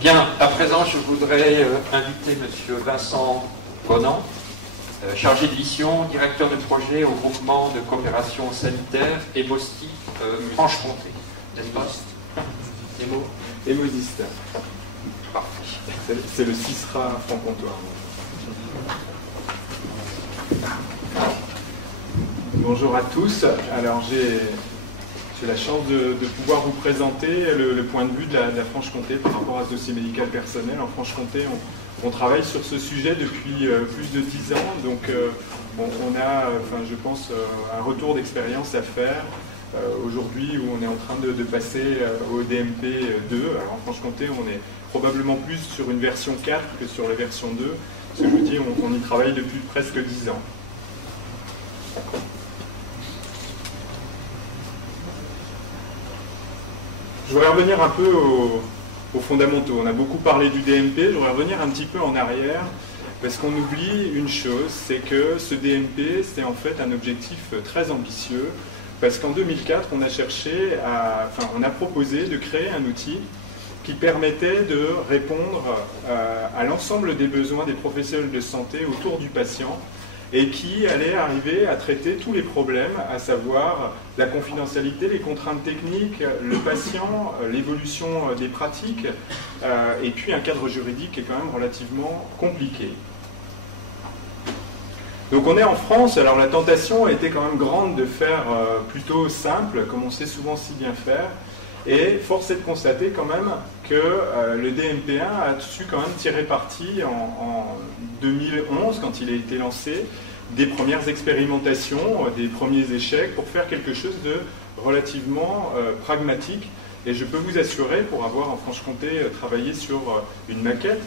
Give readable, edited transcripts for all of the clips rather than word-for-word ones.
Bien, à présent, je voudrais inviter M. Vincent Bonan, chargé de mission, directeur de projet au groupement de coopération sanitaire EMOSTI Franche-Comté. N'est-ce pas? Hémodiste. C'est le CISRA franc-comtois. Bonjour à tous. Alors j'ai la chance de pouvoir vous présenter le point de vue de la Franche-Comté par rapport à ce dossier médical personnel. En Franche-Comté, on travaille sur ce sujet depuis plus de 10 ans. Donc on a, je pense, un retour d'expérience à faire aujourd'hui où on est en train de passer au DMP 2. Alors en Franche-Comté, on est probablement plus sur une version 4 que sur la version 2. Ce que je vous dis, on y travaille depuis presque 10 ans. Je voudrais revenir un peu aux fondamentaux. On a beaucoup parlé du DMP, je voudrais revenir un petit peu en arrière, parce qu'on oublie une chose, c'est que ce DMP, c'est en fait un objectif très ambitieux, parce qu'en 2004, on a proposé de créer un outil qui permettait de répondre à l'ensemble des besoins des professionnels de santé autour du patient, et qui allait arriver à traiter tous les problèmes, à savoir la confidentialité, les contraintes techniques, le patient, l'évolution des pratiques, et puis un cadre juridique qui est quand même relativement compliqué. Donc on est en France, alors la tentation a été quand même grande de faire plutôt simple, comme on sait souvent si bien faire, et force est de constater quand même que le DMP1 a su quand même tirer parti en 2011, quand il a été lancé, des premières expérimentations, des premiers échecs, pour faire quelque chose de relativement pragmatique. Et je peux vous assurer, pour avoir en Franche-Comté travaillé sur une maquette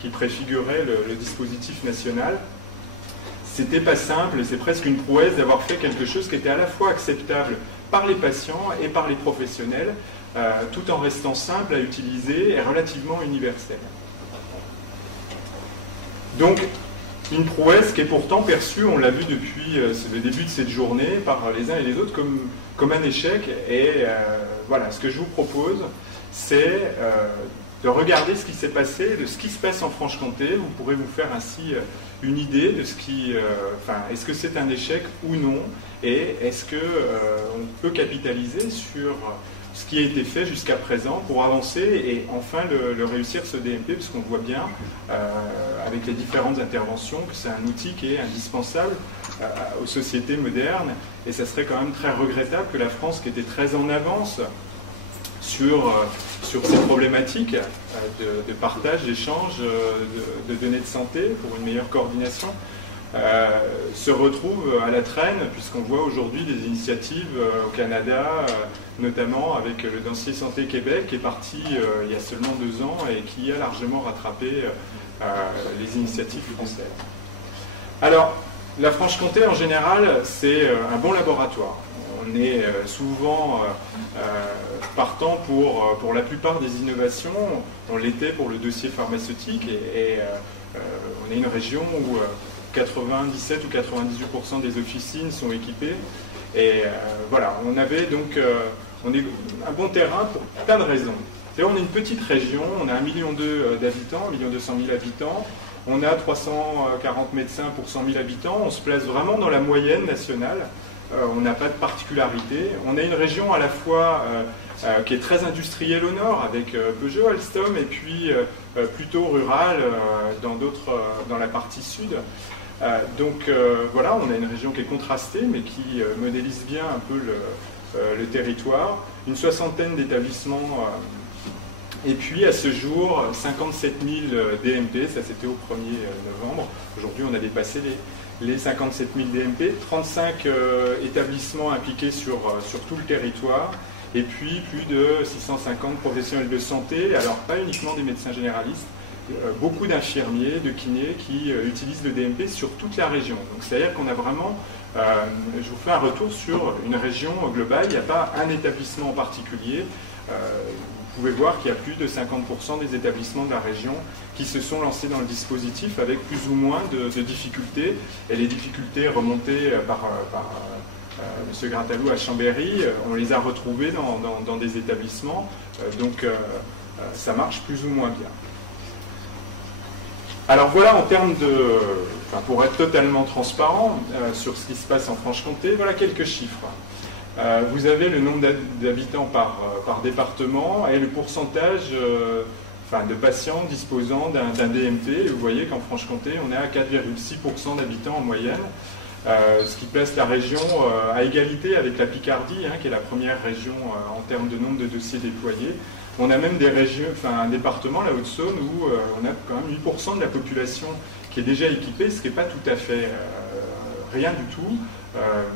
qui préfigurait le dispositif national, c'était pas simple, c'est presque une prouesse d'avoir fait quelque chose qui était à la fois acceptable par les patients et par les professionnels, tout en restant simple à utiliser et relativement universel. Donc, une prouesse qui est pourtant perçue, on l'a vu depuis le début de cette journée, par les uns et les autres comme un échec. Et voilà, ce que je vous propose, c'est de regarder ce qui s'est passé, de ce qui se passe en Franche-Comté. Vous pourrez vous faire ainsi une idée de ce qui... est-ce que c'est un échec ou non? Et est-ce qu'on peut capitaliser sur ce qui a été fait jusqu'à présent pour avancer et enfin le réussir ce DMP, puisqu'on voit bien, avec les différentes interventions, que c'est un outil qui est indispensable aux sociétés modernes. Et ça serait quand même très regrettable que la France, qui était très en avance sur ces problématiques de partage, d'échange de données de santé pour une meilleure coordination, se retrouve à la traîne, puisqu'on voit aujourd'hui des initiatives au Canada, notamment avec le Dossier Santé Québec, qui est parti il y a seulement 2 ans et qui a largement rattrapé les initiatives françaises. Alors, la Franche-Comté, en général, c'est un bon laboratoire. On est souvent partant pour la plupart des innovations. On l'était pour le dossier pharmaceutique et on est une région où 97 ou 98% des officines sont équipées. Et voilà, on avait donc on est un bon terrain pour plein de raisons. On est une petite région, on a 1,2 million d'habitants, 1 200 000 habitants. On a 340 médecins pour 100 000 habitants. On se place vraiment dans la moyenne nationale. On n'a pas de particularité. On a une région à la fois qui est très industrielle au nord, avec Peugeot, Alstom, et puis plutôt rurale dans la partie sud. Donc voilà, on a une région qui est contrastée, mais qui modélise bien un peu le territoire. Une 60aine d'établissements, et puis à ce jour, 57 000 DMP, ça c'était au 1er novembre. Aujourd'hui, on a dépassé les 57 000 DMP, 35 établissements impliqués sur tout le territoire, et puis plus de 650 professionnels de santé, alors pas uniquement des médecins généralistes, beaucoup d'infirmiers, de kinés qui utilisent le DMP sur toute la région. Donc c'est-à-dire qu'on a vraiment, je vous fais un retour sur une région globale, il n'y a pas un établissement en particulier. Vous pouvez voir qu'il y a plus de 50% des établissements de la région qui se sont lancés dans le dispositif avec plus ou moins de difficultés. Et les difficultés remontées par M. Grattalou à Chambéry, on les a retrouvées dans des établissements. Donc ça marche plus ou moins bien. Alors voilà, en termes de... pour être totalement transparent sur ce qui se passe en Franche-Comté, voilà quelques chiffres. Vous avez le nombre d'habitants par département et le pourcentage de patients disposant d'un DMP. Vous voyez qu'en Franche-Comté, on est à 4,6% d'habitants en moyenne, ce qui place la région à égalité avec la Picardie, qui est la première région en termes de nombre de dossiers déployés. On a même des régions, un département, la Haute-Saône, où on a quand même 8% de la population qui est déjà équipée, ce qui n'est pas tout à fait rien du tout,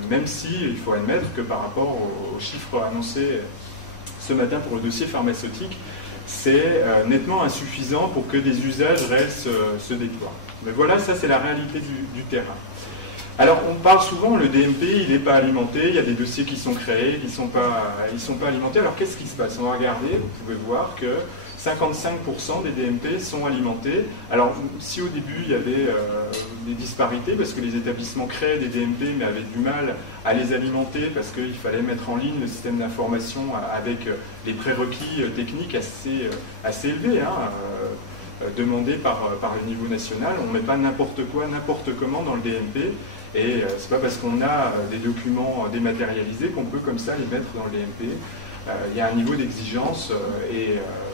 même si il faut admettre que par rapport aux chiffres annoncés ce matin pour le dossier pharmaceutique, c'est nettement insuffisant pour que des usages réels se déploient. Mais voilà, ça c'est la réalité du terrain. Alors on parle souvent, le DMP, il n'est pas alimenté, il y a des dossiers qui sont créés, ils ne sont pas alimentés. Alors qu'est-ce qui se passe? On va regarder, vous pouvez voir que 55% des DMP sont alimentés. Alors si au début il y avait des disparités, parce que les établissements créaient des DMP mais avaient du mal à les alimenter parce qu'il fallait mettre en ligne le système d'information avec les prérequis techniques assez élevés, demandés par le niveau national. On ne met pas n'importe quoi, n'importe comment dans le DMP. Et c'est pas parce qu'on a des documents dématérialisés qu'on peut comme ça les mettre dans le DMP. Il y a un niveau d'exigence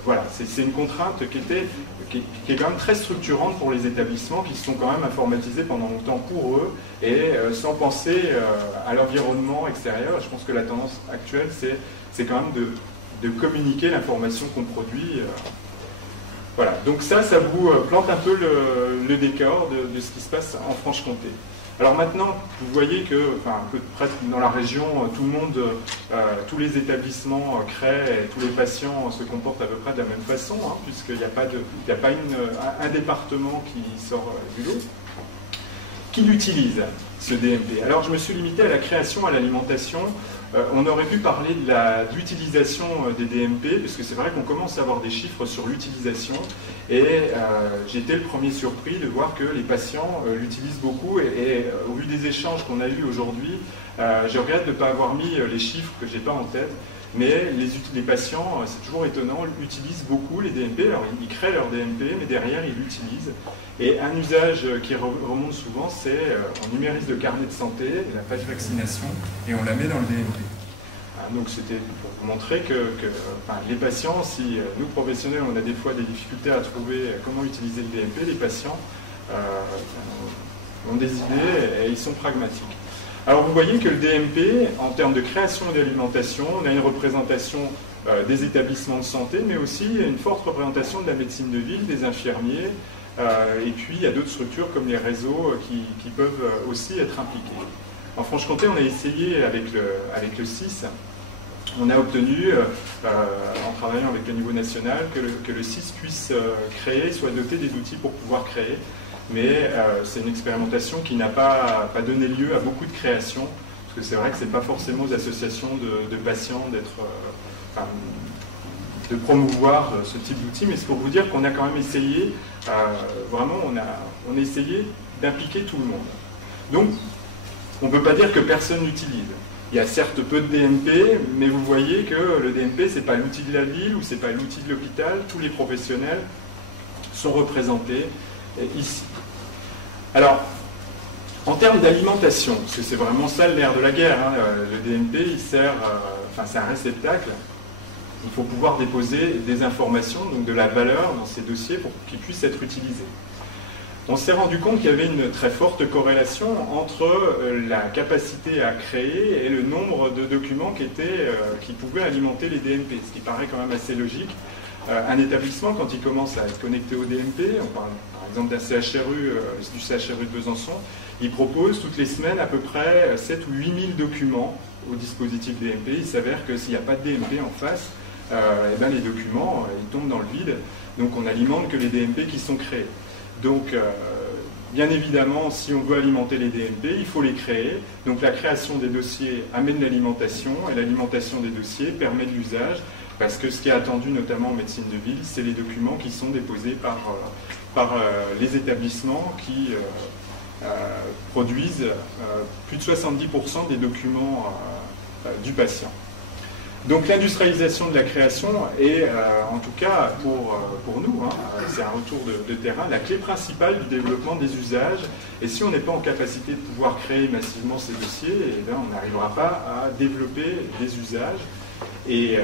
voilà, c'est une contrainte qui est quand même très structurante pour les établissements qui se sont quand même informatisés pendant longtemps pour eux et sans penser à l'environnement extérieur. Je pense que la tendance actuelle, c'est quand même de communiquer l'information qu'on produit. Voilà, donc ça vous plante un peu le décor de ce qui se passe en Franche-Comté. Alors maintenant, vous voyez que, un peu près dans la région, tout le monde, tous les établissements créent et tous les patients se comportent à peu près de la même façon, puisqu'il n'y a pas, un département qui sort du lot. Qui l'utilise, ce DMP? Alors je me suis limité à la création, à l'alimentation. On aurait pu parler de l'utilisation des DMP, parce que c'est vrai qu'on commence à avoir des chiffres sur l'utilisation, et j'ai été le premier surpris de voir que les patients l'utilisent beaucoup, et au vu des échanges qu'on a eus aujourd'hui, je regrette de ne pas avoir mis les chiffres que je n'ai pas en tête, mais les patients, c'est toujours étonnant, utilisent beaucoup les DMP. Alors ils créent leur DMP, mais derrière ils l'utilisent. Et un usage qui remonte souvent, c'est on numérise le carnet de santé, la page vaccination, et on la met dans le DMP. Donc c'était pour vous montrer que les patients, si nous professionnels, on a des fois des difficultés à trouver comment utiliser le DMP, les patients ont des idées et ils sont pragmatiques. Alors vous voyez que le DMP, en termes de création et d'alimentation, on a une représentation des établissements de santé, mais aussi une forte représentation de la médecine de ville, des infirmiers, et puis il y a d'autres structures comme les réseaux qui peuvent aussi être impliqués. En Franche-Comté, on a essayé avec le CIS, on a obtenu, en travaillant avec le niveau national, que le CIS puisse créer, soit doté des outils pour pouvoir créer. Mais c'est une expérimentation qui n'a pas donné lieu à beaucoup de créations, parce que c'est vrai que ce n'est pas forcément aux associations de patients de promouvoir ce type d'outils, mais c'est pour vous dire qu'on a quand même essayé, vraiment on a essayé d'impliquer tout le monde. Donc on ne peut pas dire que personne l'utilise. Il y a certes peu de DMP, mais vous voyez que le DMP, ce n'est pas l'outil de la ville ou ce n'est pas l'outil de l'hôpital, tous les professionnels sont représentés ici. Alors, en termes d'alimentation, parce que c'est vraiment ça le nerf de la guerre, le DMP, il sert, c'est un réceptacle, il faut pouvoir déposer des informations, donc de la valeur dans ces dossiers pour qu'ils puissent être utilisés. On s'est rendu compte qu'il y avait une très forte corrélation entre la capacité à créer et le nombre de documents qui pouvaient alimenter les DMP, ce qui paraît quand même assez logique. Un établissement, quand il commence à être connecté au DMP, on parle par exemple d'un CHRU, du CHRU de Besançon, il propose toutes les semaines à peu près 7 ou 8 000 documents au dispositif DMP. Il s'avère que s'il n'y a pas de DMP en face, les documents ils tombent dans le vide, donc on n'alimente que les DMP qui sont créés. Donc, bien évidemment, si on veut alimenter les DMP, il faut les créer. Donc la création des dossiers amène l'alimentation, et l'alimentation des dossiers permet de l'usage, parce que ce qui est attendu, notamment en médecine de ville, c'est les documents qui sont déposés par les établissements qui produisent plus de 70% des documents du patient. Donc l'industrialisation de la création est, en tout cas pour nous, c'est un retour de terrain, la clé principale du développement des usages. Et si on n'est pas en capacité de pouvoir créer massivement ces dossiers, eh bien, on n'arrivera pas à développer des usages. Et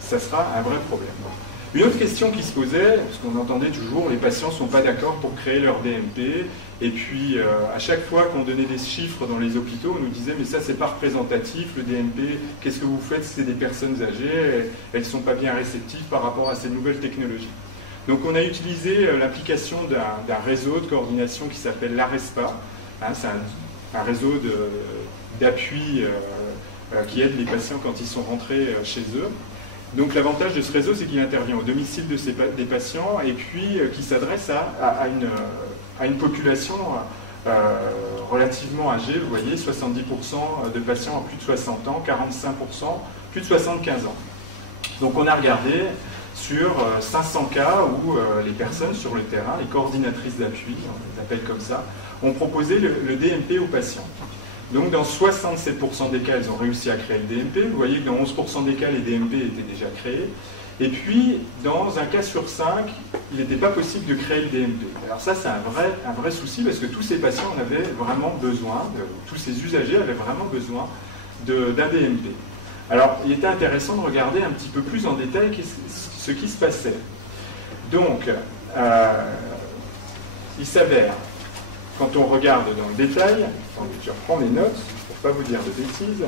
ça sera un vrai problème. Une autre question qui se posait, parce qu'on entendait toujours, les patients ne sont pas d'accord pour créer leur DMP, et puis à chaque fois qu'on donnait des chiffres dans les hôpitaux, on nous disait mais ça c'est pas représentatif, le DMP, qu'est-ce que vous faites si c'est des personnes âgées, elles ne sont pas bien réceptives par rapport à ces nouvelles technologies. Donc on a utilisé l'application d'un réseau de coordination qui s'appelle l'ARESPA, c'est un réseau d'appui qui aide les patients quand ils sont rentrés chez eux. Donc l'avantage de ce réseau, c'est qu'il intervient au domicile des patients et puis qui s'adresse à une population relativement âgée. Vous voyez, 70% de patients en plus de 60 ans, 45% plus de 75 ans. Donc on a regardé sur 500 cas où les personnes sur le terrain, les coordinatrices d'appui, on les appelle comme ça, ont proposé le DMP aux patients. Donc dans 67% des cas, elles ont réussi à créer le DMP. Vous voyez que dans 11% des cas, les DMP étaient déjà créés. Et puis, dans un cas sur 5, il n'était pas possible de créer le DMP. Alors ça, c'est un vrai souci, parce que tous ces patients en avaient vraiment besoin, tous ces usagers avaient vraiment besoin d'un DMP. Alors, il était intéressant de regarder un petit peu plus en détail ce qui se passait. Donc, il s'avère, quand on regarde dans le détail, attendez, je reprends mes notes pour ne pas vous dire de bêtises.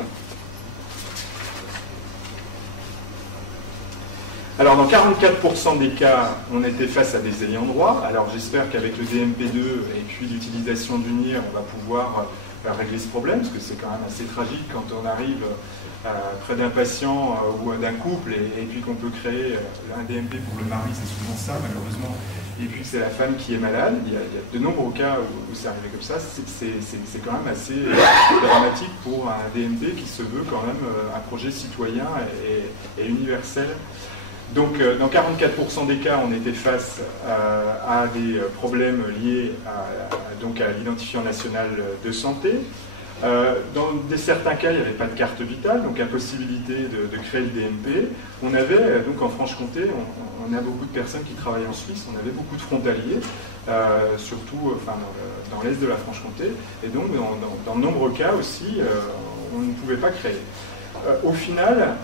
Alors, dans 44% des cas, on était face à des ayants droit. Alors, j'espère qu'avec le DMP2 et puis l'utilisation du NIR, on va pouvoir régler ce problème, parce que c'est quand même assez tragique quand on arrive près d'un patient ou d'un couple et puis qu'on peut créer un DMP pour le mari, c'est souvent ça, malheureusement. Et puis c'est la femme qui est malade. Il y a de nombreux cas où c'est arrivé comme ça. C'est quand même assez dramatique pour un DMP qui se veut quand même un projet citoyen et universel. Donc dans 44% des cas, on était face à des problèmes liés à l'identifiant national de santé. Dans certains cas, il n'y avait pas de carte vitale, donc impossibilité de créer le DMP. On avait, donc en Franche-Comté, on a beaucoup de personnes qui travaillent en Suisse, on avait beaucoup de frontaliers, surtout dans l'est de la Franche-Comté, et donc dans de nombreux cas aussi, on ne pouvait pas créer. Au final,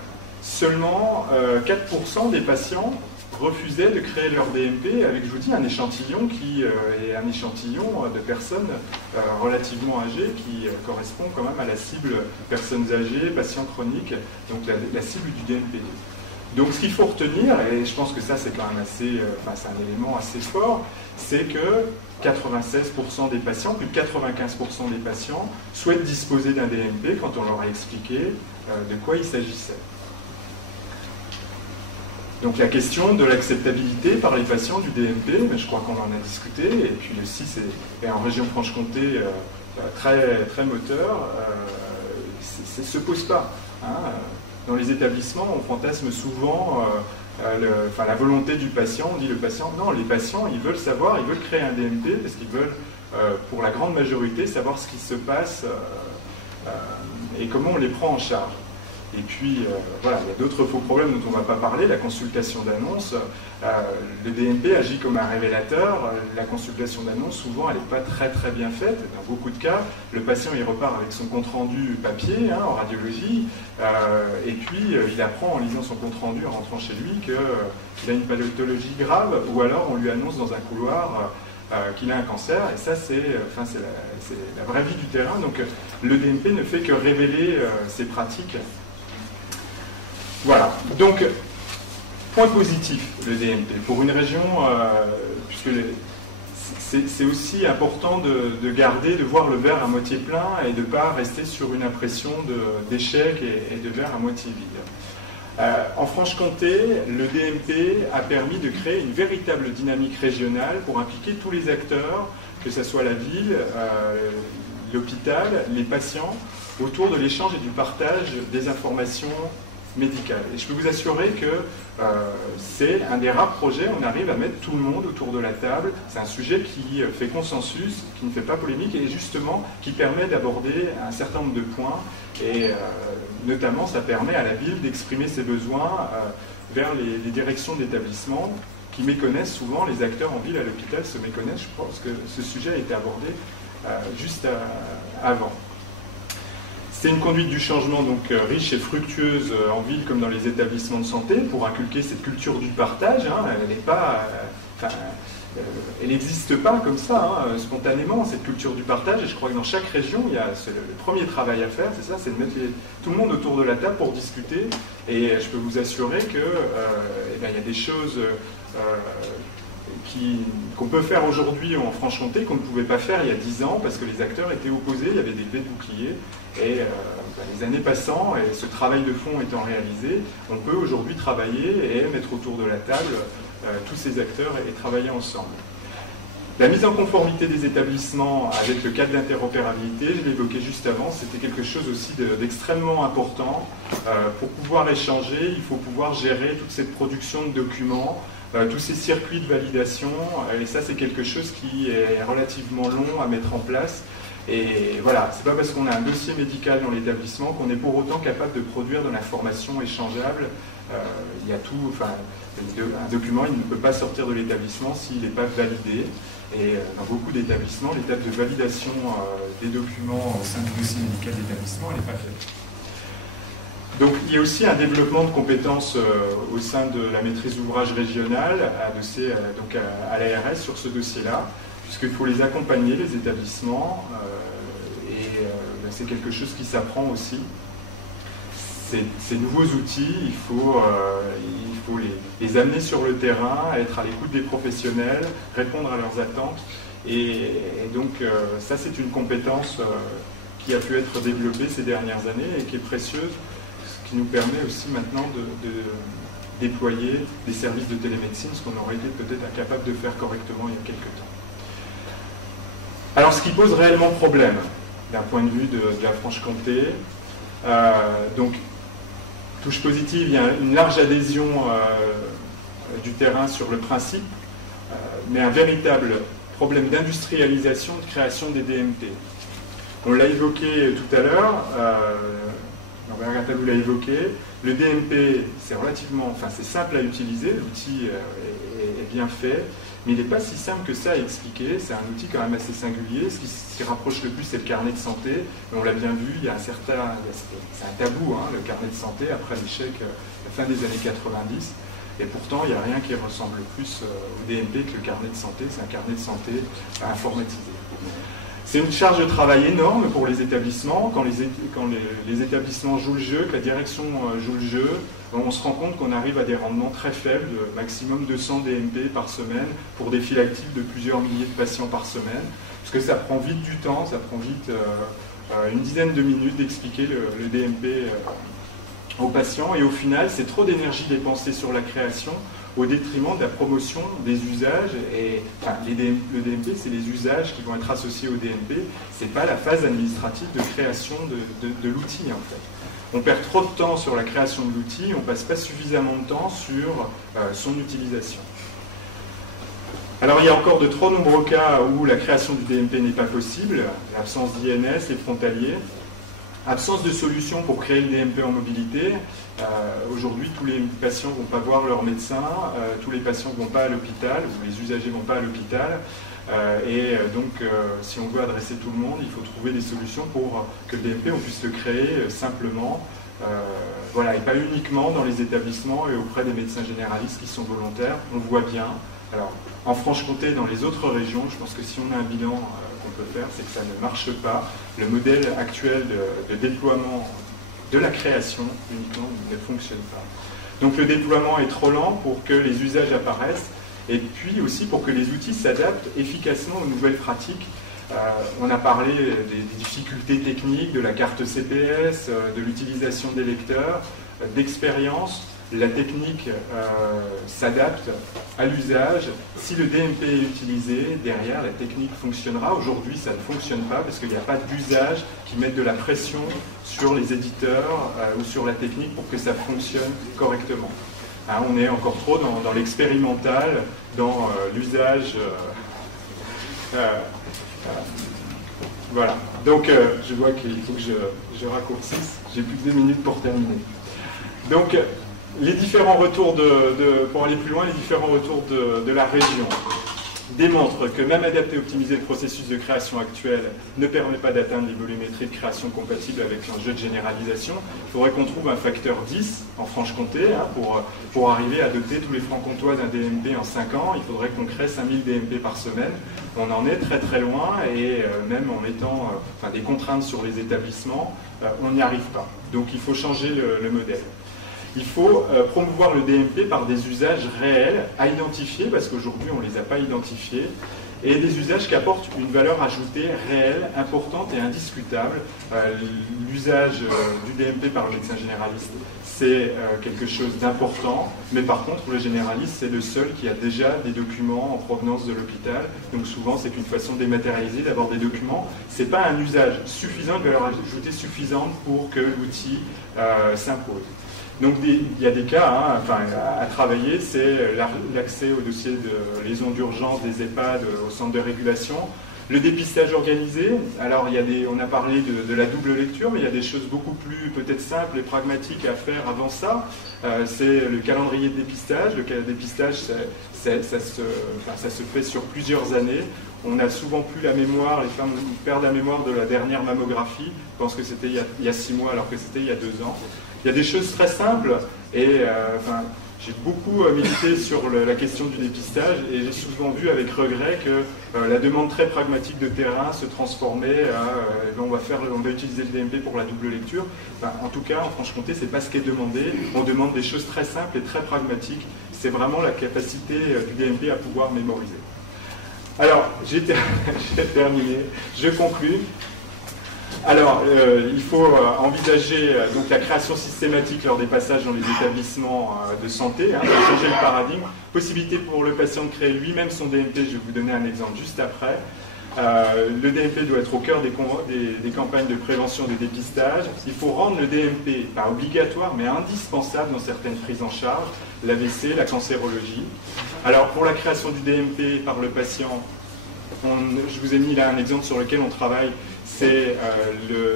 seulement 4% des patients refusaient de créer leur DMP avec, je vous dis, un échantillon qui est un échantillon de personnes relativement âgées qui correspond quand même à la cible personnes âgées, patients chroniques, donc la cible du DMP2. Donc ce qu'il faut retenir, et je pense que ça c'est quand même assez, c'est un élément assez fort, c'est que 96% des patients, plus de 95% des patients souhaitent disposer d'un DMP quand on leur a expliqué de quoi il s'agissait. Donc la question de l'acceptabilité par les patients du DMP, je crois qu'on en a discuté, et puis le CIS est en région Franche-Comté très, très moteur, ça ne se pose pas. Dans les établissements, on fantasme souvent la volonté du patient, on dit le patient, non, les patients, ils veulent savoir, ils veulent créer un DMP parce qu'ils veulent, pour la grande majorité, savoir ce qui se passe et comment on les prend en charge. Et puis, voilà, il y a d'autres faux problèmes dont on ne va pas parler. La consultation d'annonce, le DMP agit comme un révélateur. La consultation d'annonce, souvent, elle n'est pas très très bien faite. Dans beaucoup de cas, le patient il repart avec son compte-rendu papier, en radiologie, et puis il apprend en lisant son compte-rendu, en rentrant chez lui, qu'il a une pathologie grave, ou alors on lui annonce dans un couloir qu'il a un cancer, et ça c'est la vraie vie du terrain. Donc le DMP ne fait que révéler ces pratiques. Voilà, donc point positif le DMP pour une région, puisque c'est aussi important de garder, de voir le verre à moitié plein et de ne pas rester sur une impression d'échec et de verre à moitié vide. En Franche-Comté, le DMP a permis de créer une véritable dynamique régionale pour impliquer tous les acteurs, que ce soit la ville, l'hôpital, les patients, autour de l'échange et du partage des informations médicale. Et je peux vous assurer que c'est un des rares projets où on arrive à mettre tout le monde autour de la table. C'est un sujet qui fait consensus, qui ne fait pas polémique et justement qui permet d'aborder un certain nombre de points. Et notamment, ça permet à la ville d'exprimer ses besoins vers les directions d'établissement qui méconnaissent souvent, les acteurs en ville à l'hôpital se méconnaissent, je pense que ce sujet a été abordé juste avant. C'est une conduite du changement donc riche et fructueuse en ville comme dans les établissements de santé pour inculquer cette culture du partage. Hein, elle n'est pas, elle n'existe pas comme ça, spontanément, cette culture du partage. Et je crois que dans chaque région, le premier travail à faire, c'est ça, c'est de mettre tout le monde autour de la table pour discuter. Et je peux vous assurer que il y a des choses qu'on peut faire aujourd'hui en Franche-Comté qu'on ne pouvait pas faire il y a 10 ans parce que les acteurs étaient opposés, il y avait des baies de bouclier. Et les années passant et ce travail de fond étant réalisé, on peut aujourd'hui travailler et mettre autour de la table tous ces acteurs et travailler ensemble. La mise en conformité des établissements avec le cadre d'interopérabilité, je l'évoquais juste avant, c'était quelque chose aussi d'extrêmement important. Pour pouvoir échanger, il faut pouvoir gérer toute cette production de documents, tous ces circuits de validation, et ça c'est quelque chose qui est relativement long à mettre en place. Et voilà, c'est pas parce qu'on a un dossier médical dans l'établissement qu'on est pour autant capable de produire de l'information échangeable. Il y a tout, un document, il ne peut pas sortir de l'établissement s'il n'est pas validé. Et dans beaucoup d'établissements, l'étape de validation des documents au sein du dossier médical d'établissement, elle n'est pas faite. Donc il y a aussi un développement de compétences au sein de la maîtrise d'ouvrage régionale, adossée donc à l'ARS sur ce dossier-là, puisqu'il faut les accompagner, les établissements, c'est quelque chose qui s'apprend aussi. Ces nouveaux outils, il faut les amener sur le terrain, être à l'écoute des professionnels, répondre à leurs attentes. Et donc ça, c'est une compétence qui a pu être développée ces dernières années et qui est précieuse, ce qui nous permet aussi maintenant de déployer des services de télémédecine, ce qu'on aurait été peut-être incapable de faire correctement il y a quelques temps. Alors, ce qui pose réellement problème, d'un point de vue de la Franche-Comté, donc, touche positive, il y a une large adhésion du terrain sur le principe, mais un véritable problème d'industrialisation, de création des DMP. On l'a évoqué tout à l'heure, Margarita vous l'a évoqué, le DMP, c'est simple à utiliser, l'outil est bien fait, mais il n'est pas si simple que ça à expliquer. C'est un outil quand même assez singulier. Ce qui s'y rapproche le plus, c'est le carnet de santé. On l'a bien vu, c'est un tabou, le carnet de santé, après l'échec à la fin des années 90. Et pourtant, il n'y a rien qui ressemble plus au DMP que le carnet de santé. C'est un carnet de santé informatisé. C'est une charge de travail énorme pour les établissements. Quand les établissements jouent le jeu, que la direction joue le jeu, on se rend compte qu'on arrive à des rendements très faibles, de maximum 200 DMP par semaine, pour des files actives de plusieurs milliers de patients par semaine. Parce que ça prend vite du temps, ça prend vite une dizaine de minutes d'expliquer le DMP aux patients. Et au final, c'est trop d'énergie dépensée sur la création, au détriment de la promotion des usages. Et le DMP, c'est les usages qui vont être associés au DMP. Ce n'est pas la phase administrative de création de l'outil, en fait. On perd trop de temps sur la création de l'outil, on ne passe pas suffisamment de temps sur son utilisation. Alors il y a encore de trop nombreux cas où la création du DMP n'est pas possible, l'absence d'INS, les frontaliers, absence de solution pour créer le DMP en mobilité. Aujourd'hui, tous les patients ne vont pas voir leur médecin, tous les patients ne vont pas à l'hôpital, ou les usagers ne vont pas à l'hôpital. Donc, si on veut adresser tout le monde, il faut trouver des solutions pour que le DMP, on puisse le créer simplement, et pas uniquement dans les établissements et auprès des médecins généralistes qui sont volontaires. On voit bien. Alors, en Franche-Comté, dans les autres régions, je pense que si on a un bilan qu'on peut faire, c'est que ça ne marche pas. Le modèle actuel de déploiement de la création uniquement ne fonctionne pas. Donc, le déploiement est trop lent pour que les usages apparaissent. Et puis aussi pour que les outils s'adaptent efficacement aux nouvelles pratiques. On a parlé des difficultés techniques, de la carte CPS, de l'utilisation des lecteurs, d'expérience. La technique s'adapte à l'usage, si le DMP est utilisé, derrière la technique fonctionnera. Aujourd'hui, ça ne fonctionne pas parce qu'il n'y a pas d'usage qui mette de la pression sur les éditeurs ou sur la technique pour que ça fonctionne correctement. Hein, on est encore trop dans l'expérimental, dans l'usage. Voilà. Donc, je vois qu'il faut que je raccourcisse. J'ai plus que 2 minutes pour terminer. Donc, les différents retours pour aller plus loin, les différents retours de la région démontrent que même adapter et optimiser le processus de création actuel ne permet pas d'atteindre les volumétries de création compatibles avec l'enjeu de généralisation. Il faudrait qu'on trouve un facteur 10 en Franche-Comté hein, pour arriver à doter tous les francs-comtois d'un DMP en 5 ans. Il faudrait qu'on crée 5000 DMP par semaine. On en est très très loin et même en mettant des contraintes sur les établissements, on n'y arrive pas. Donc il faut changer le modèle. Il faut promouvoir le DMP par des usages réels à identifier, parce qu'aujourd'hui on ne les a pas identifiés, et des usages qui apportent une valeur ajoutée réelle, importante et indiscutable. L'usage du DMP par le médecin généraliste, c'est quelque chose d'important, mais par contre le généraliste, c'est le seul qui a déjà des documents en provenance de l'hôpital, donc souvent c'est une façon dématérialisée d'avoir des documents. Ce n'est pas un usage suffisant, une valeur ajoutée suffisante pour que l'outil s'impose. Donc il y a des cas à travailler, c'est l'accès au dossier de liaison d'urgence des EHPAD au centre de régulation, le dépistage organisé. Alors on a parlé de la double lecture, mais il y a des choses beaucoup plus peut-être simples et pragmatiques à faire avant ça. C'est le calendrier de dépistage. Le dépistage, ça se fait sur plusieurs années. On a souvent plus la mémoire, les femmes perdent la mémoire de la dernière mammographie. Je pense que c'était il y a 6 mois alors que c'était il y a 2 ans. Il y a des choses très simples et j'ai beaucoup milité sur la question du dépistage et j'ai souvent vu avec regret que la demande très pragmatique de terrain se transformait à on va utiliser le DMP pour la double lecture. En tout cas, en Franche-Comté, c'est pas ce qui est demandé. On demande des choses très simples et très pragmatiques. C'est vraiment la capacité du DMP à pouvoir mémoriser. Alors, j'ai terminé. Je conclus. Alors, il faut envisager donc, la création systématique lors des passages dans les établissements de santé, pour changer le paradigme. Possibilité pour le patient de créer lui-même son DMP, je vais vous donner un exemple juste après. Le DMP doit être au cœur des campagnes de prévention et de dépistage. Il faut rendre le DMP, pas obligatoire, mais indispensable dans certaines prises en charge, l'AVC, la cancérologie. Alors, pour la création du DMP par le patient, je vous ai mis là un exemple sur lequel on travaille. C'est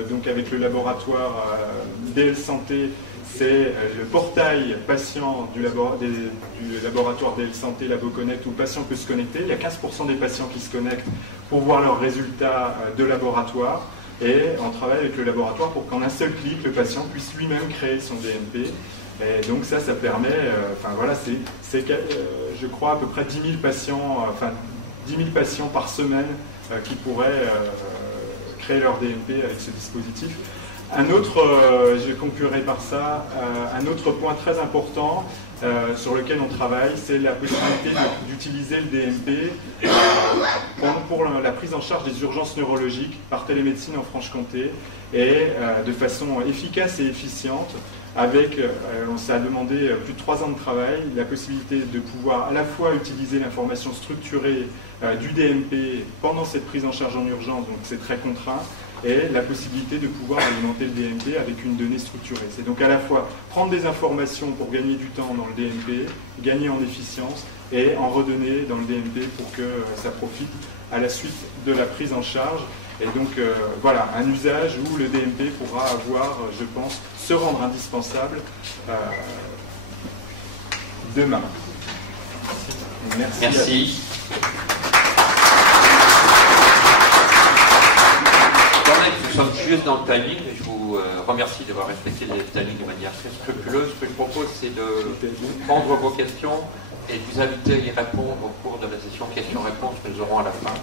donc avec le laboratoire DL Santé, c'est le portail patient du laboratoire DL Santé, LaboConnect, où le patient peut se connecter. Il y a 15% des patients qui se connectent pour voir leurs résultats de laboratoire. Et on travaille avec le laboratoire pour qu'en un seul clic, le patient puisse lui-même créer son DMP. Et donc ça permet, c'est je crois à peu près 10 000 patients, 10 000 patients par semaine qui pourraient créer leur DMP avec ce dispositif. Je conclurai par ça, un autre point très important sur lequel on travaille, c'est la possibilité d'utiliser le DMP pour la prise en charge des urgences neurologiques par télémédecine en Franche-Comté et de façon efficace et efficiente. Ça a demandé plus de 3 ans de travail, la possibilité de pouvoir à la fois utiliser l'information structurée du DMP pendant cette prise en charge en urgence, donc c'est très contraint, et la possibilité de pouvoir alimenter le DMP avec une donnée structurée. C'est donc à la fois prendre des informations pour gagner du temps dans le DMP, gagner en efficience, et en redonner dans le DMP pour que ça profite à la suite de la prise en charge. Et donc voilà, un usage où le DMP pourra avoir, je pense, se rendre indispensable demain. Merci. Nous sommes juste dans le timing et je vous remercie d'avoir respecté le timing de manière très scrupuleuse. Ce que je propose, c'est de prendre vos questions et de vous inviter à y répondre au cours de la session questions-réponses que nous aurons à la fin.